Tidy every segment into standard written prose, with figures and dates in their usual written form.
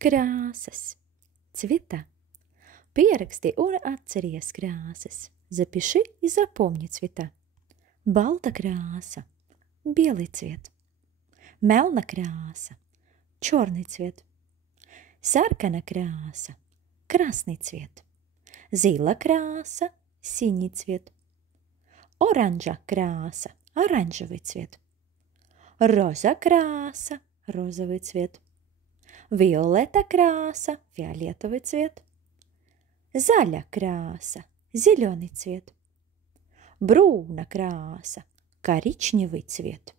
Красas. Цвета. Pieraksti un atceries красas. Запиши и запомни цвета. Balta краса. Белый цвет. Melna краса. Черный цвет. Sarkana краса. Красный цвет. Zila краса. Синий цвет. Оранжа краса. Оранжевый цвет. Роза краса. Розовый цвет. Виолета краса. Фиолетовый цвет. Заля краса. Зеленый цвет. Брūna краса. Коричневый цвет.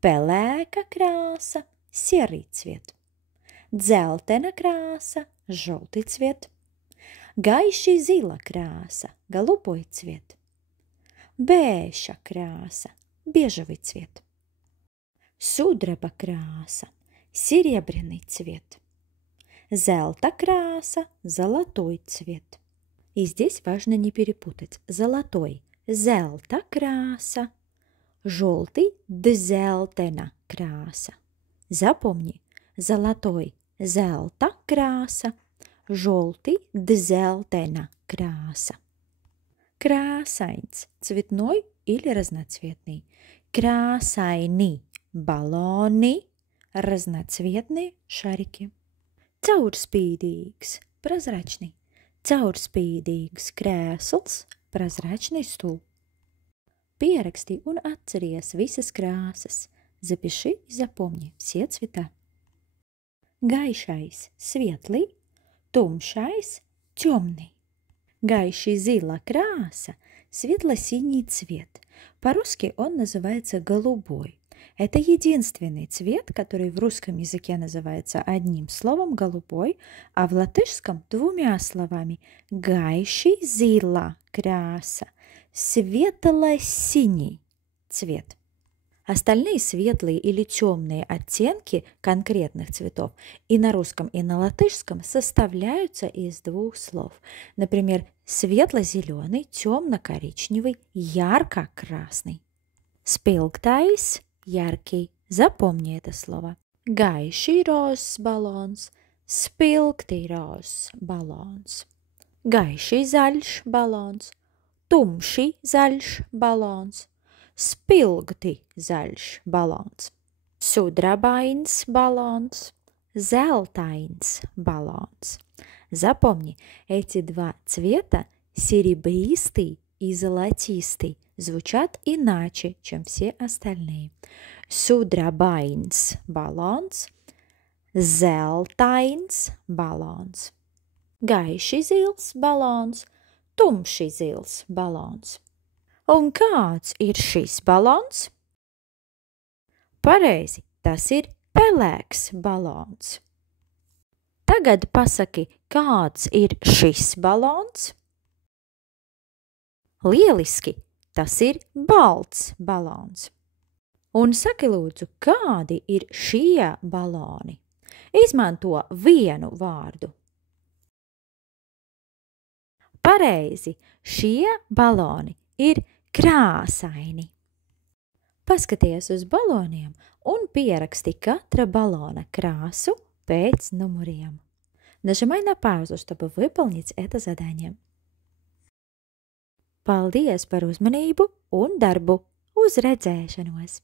Pelēka краса. Серый цвет. Dzeltena краса. Желтый цвет. Gaiši zila краса. Голубой цвет. Бēša краса. Бежевый цвет. Суdraba краса. Серебряный цвет. Zelta краса. Золотой цвет. И здесь важно не перепутать. Золотой – zelta краса, желтый – dzeltena краса. Запомни, золотой – zelta краса, желтый – dzeltena краса. Красайнц – цветной или разноцветный. Красайни – баллони, разноцветные шарики. Caurspīdīgs – прозрачный. Caurspīdīgs krēsls, прозрачный стул. Pieraksti un atceries visas krāsas. Запиши и запомни все цвета. Gaišais – светлый, tumšais – темный. Gaiši zila краса – светло-синий цвет. По-русски он называется голубой. Это единственный цвет, который в русском языке называется одним словом «голубой», а в латышском – двумя словами «gaiši zila краса» – светло-синий цвет. Остальные светлые или темные оттенки конкретных цветов и на русском, и на латышском составляются из двух слов. Например, светло-зеленый, темно-коричневый, ярко-красный. Spilgtais – яркий. Запомни это слово. Gaiši rozs balons, spilgti rozs balons. Gaiši zaļš balons, tumši zaļš balons, spilgti zaļš balons. Sudrabains balons, zeltains баллонс. Запомни, эти два цвета, серебристый и золотистый, звучат иначе, чем все остальные. Sudrabains balons, zeltains balons. Gaiši zils balons, tumši zils balons. Un kāds ir šis balons? Pareizi, tas ir pelēks balons. Tagad pasaki, kāds ir šis balons? Lieliski, tas ir balts balons. Un saki lūdzu, kādi ir šie baloni? Izmanto vienu vārdu. Pareizi, šie baloni ir krāsaini. Paskaties uz baloniem un pieraksti katra баллона красу пēc numuriem. Нажимай на паузу, чтобы выполнить это задание. Paldies par uzmanību un darbu! Uz redzēšanos!